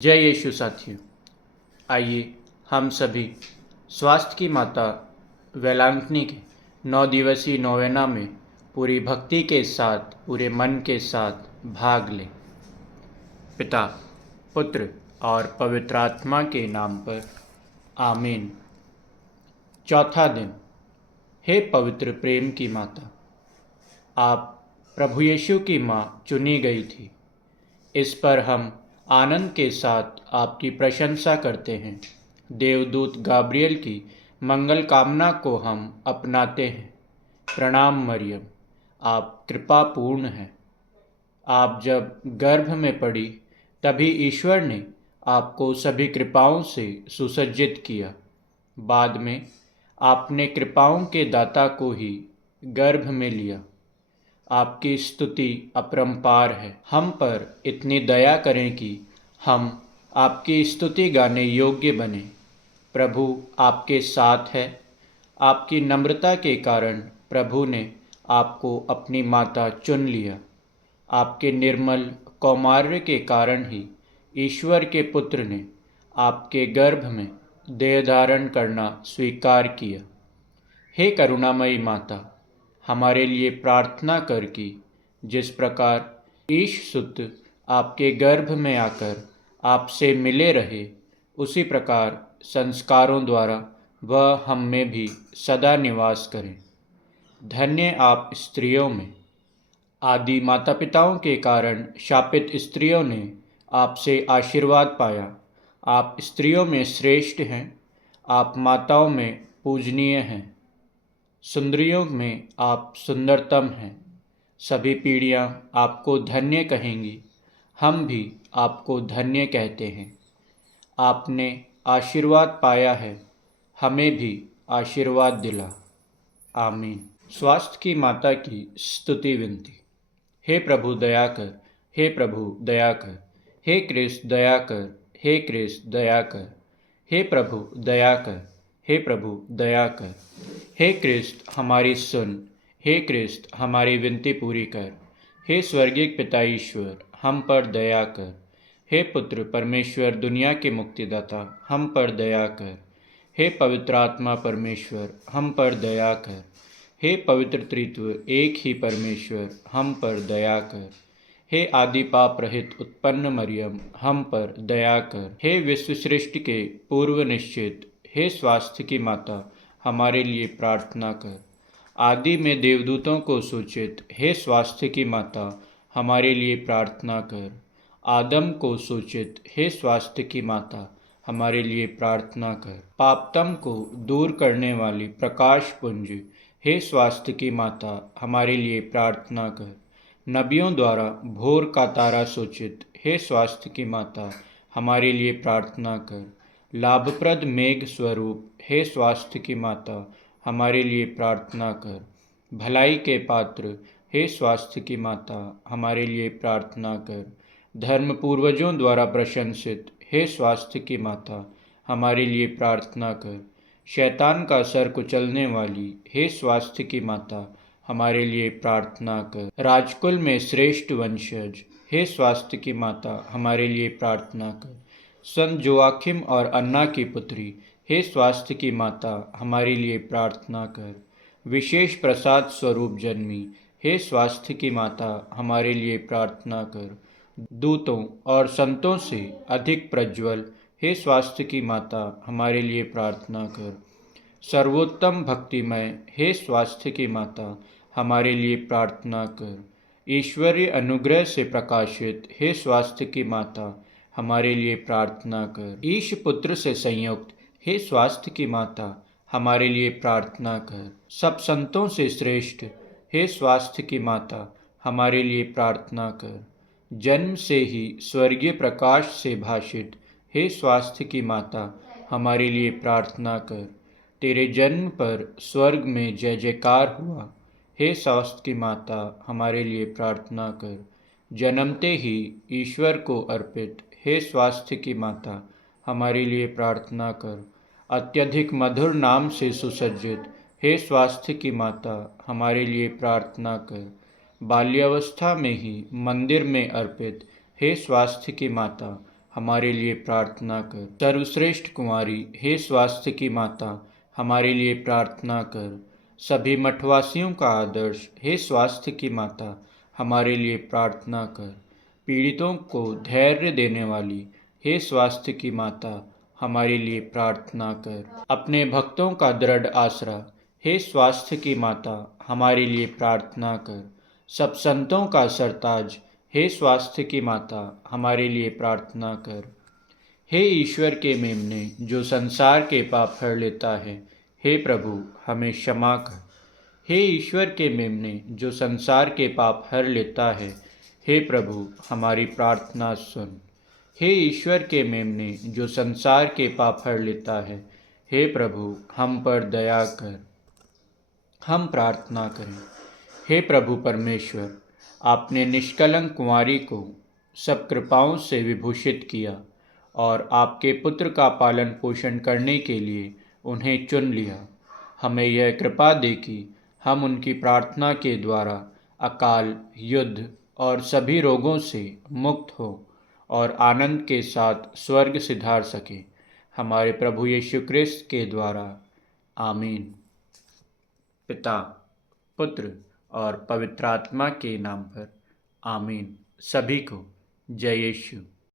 जय यीशु साथियों। आइए हम सभी स्वास्थ्य की माता वेलांकनी के 9 दिवसीय नोवेना में पूरी भक्ति के साथ पूरे मन के साथ भाग लें। पिता, पुत्र और पवित्र आत्मा के नाम पर आमीन। चौथा दिन। हे पवित्र प्रेम की माता, आप प्रभु यीशु की माँ चुनी गई थी। इस पर हम आनंद के साथ आपकी प्रशंसा करते हैं। देवदूत गाब्रियल की मंगल कामना को हम अपनाते हैं। प्रणाम मरियम, आप कृपापूर्ण हैं। आप जब गर्भ में पड़ी तभी ईश्वर ने आपको सभी कृपाओं से सुसज्जित किया। बाद में आपने कृपाओं के दाता को ही गर्भ में लिया। आपकी स्तुति अपरंपार है। हम पर इतनी दया करें कि हम आपकी स्तुति गाने योग्य बने। प्रभु आपके साथ है। आपकी नम्रता के कारण प्रभु ने आपको अपनी माता चुन लिया। आपके निर्मल कौमार्य के कारण ही ईश्वर के पुत्र ने आपके गर्भ में देह धारण करना स्वीकार किया। हे करुणामयी माता, हमारे लिए प्रार्थना कर कि जिस प्रकार ईश सुत आपके गर्भ में आकर आपसे मिले रहे, उसी प्रकार संस्कारों द्वारा वह हम में भी सदा निवास करें। धन्य आप स्त्रियों में। आदि माता पिताओं के कारण शापित स्त्रियों ने आपसे आशीर्वाद पाया। आप स्त्रियों में श्रेष्ठ हैं। आप माताओं में पूजनीय हैं। सुंदरियों में आप सुंदरतम हैं। सभी पीढ़ियाँ आपको धन्य कहेंगी। हम भी आपको धन्य कहते हैं। आपने आशीर्वाद पाया है, हमें भी आशीर्वाद दिला। आमीन। स्वास्थ्य की माता की स्तुति विनती। हे प्रभु दया कर, हे प्रभु दया कर, हे क्रिस्त दया कर, हे क्रिस्त दया कर, हे प्रभु दया कर, हे प्रभु दया कर। हे क्रिस्त हमारी सुन, हे क्रिस्त हमारी विनती पूरी कर। हे स्वर्गीय पिता ईश्वर, हम पर दया कर। हे पुत्र परमेश्वर दुनिया के मुक्तिदाता, हम पर दया कर। हे पवित्र आत्मा परमेश्वर, हम पर दया कर। हे पवित्र त्रित्व एक ही परमेश्वर, हम पर दया कर। हे आदि पाप रहित उत्पन्न मरियम, हम पर दया कर। हे विश्व सृष्टि के पूर्व निश्चित, हे स्वास्थ्य की माता, हमारे लिए प्रार्थना कर। आदि में देवदूतों को सूचित, हे स्वास्थ्य की माता, हमारे लिए प्रार्थना कर। आदम को सूचित, हे स्वास्थ्य की माता, हमारे लिए प्रार्थना कर। पापतम को दूर करने वाली प्रकाश पुंज, हे स्वास्थ्य की माता, हमारे लिए प्रार्थना कर। नबियों द्वारा भोर का तारा सूचित, हे स्वास्थ्य की माता, हमारे लिए प्रार्थना कर। लाभप्रद मेघ स्वरूप, हे स्वास्थ्य की माता, हमारे लिए प्रार्थना कर। भलाई के पात्र, हे स्वास्थ्य की माता, हमारे लिए प्रार्थना कर। धर्म पूर्वजों द्वारा प्रशंसित, हे स्वास्थ्य की माता, हमारे लिए प्रार्थना कर। शैतान का सर कुचलने वाली, हे स्वास्थ्य की माता, हमारे लिए प्रार्थना कर। राजकुल में श्रेष्ठ वंशज, हे स्वास्थ्य की माता, हमारे लिए प्रार्थना कर। संत जोआखिम और अन्ना की पुत्री, हे स्वास्थ्य की माता, हमारे लिए प्रार्थना कर। विशेष प्रसाद स्वरूप जन्मी, हे स्वास्थ्य की माता, हमारे लिए प्रार्थना कर। दूतों और संतों से अधिक प्रज्वल, हे स्वास्थ्य की माता, हमारे लिए प्रार्थना कर। सर्वोत्तम भक्तिमय, हे स्वास्थ्य की माता, हमारे लिए प्रार्थना कर। ईश्वरीय अनुग्रह से प्रकाशित, हे स्वास्थ्य की माता, हमारे लिए प्रार्थना कर। ईश पुत्र से संयुक्त, हे स्वास्थ्य की माता, हमारे लिए प्रार्थना कर। सब संतों से श्रेष्ठ, हे स्वास्थ्य की माता, हमारे लिए प्रार्थना कर। जन्म से ही स्वर्गीय प्रकाश से भाषित, हे स्वास्थ्य की माता, हमारे लिए प्रार्थना कर। तेरे जन्म पर स्वर्ग में जय जयकार हुआ, हे स्वास्थ्य की माता, हमारे लिए प्रार्थना कर। जन्मते ही ईश्वर को अर्पित, हे स्वास्थ्य की माता, हमारे लिए प्रार्थना कर। अत्यधिक मधुर नाम से सुसज्जित, हे स्वास्थ्य की माता, हमारे लिए प्रार्थना कर। बाल्यावस्था में ही मंदिर में अर्पित, हे स्वास्थ्य की माता, हमारे लिए प्रार्थना कर। सर्वश्रेष्ठ कुमारी, हे स्वास्थ्य की माता, हमारे लिए प्रार्थना कर। सभी मठवासियों का आदर्श, हे स्वास्थ्य की माता, हमारे लिए प्रार्थना कर। पीड़ितों को धैर्य देने वाली, हे स्वास्थ्य की माता, हमारे लिए प्रार्थना कर। अपने भक्तों का दृढ़ आसरा, हे स्वास्थ्य की माता, हमारे लिए प्रार्थना कर। सब संतों का सरताज, हे स्वास्थ्य की माता, हमारे लिए प्रार्थना कर। हे ईश्वर के मेमने, जो संसार के पाप हर लेता है, हे प्रभु हमें क्षमा कर। हे ईश्वर के मेमने, जो संसार के पाप हर लेता है, हे प्रभु हमारी प्रार्थना सुन। हे ईश्वर के मेमने, जो संसार के पाप हर लेता है, हे प्रभु हम पर दया कर। हम प्रार्थना करें। हे प्रभु परमेश्वर, आपने निष्कलंक कुंवारी को सब कृपाओं से विभूषित किया और आपके पुत्र का पालन पोषण करने के लिए उन्हें चुन लिया। हमें यह कृपा दे कि हम उनकी प्रार्थना के द्वारा अकाल, युद्ध और सभी रोगों से मुक्त हो और आनंद के साथ स्वर्ग सिधार सके। हमारे प्रभु यीशु क्रिस्त के द्वारा। आमीन। पिता, पुत्र और पवित्र आत्मा के नाम पर। आमीन। सभी को जय यीशु।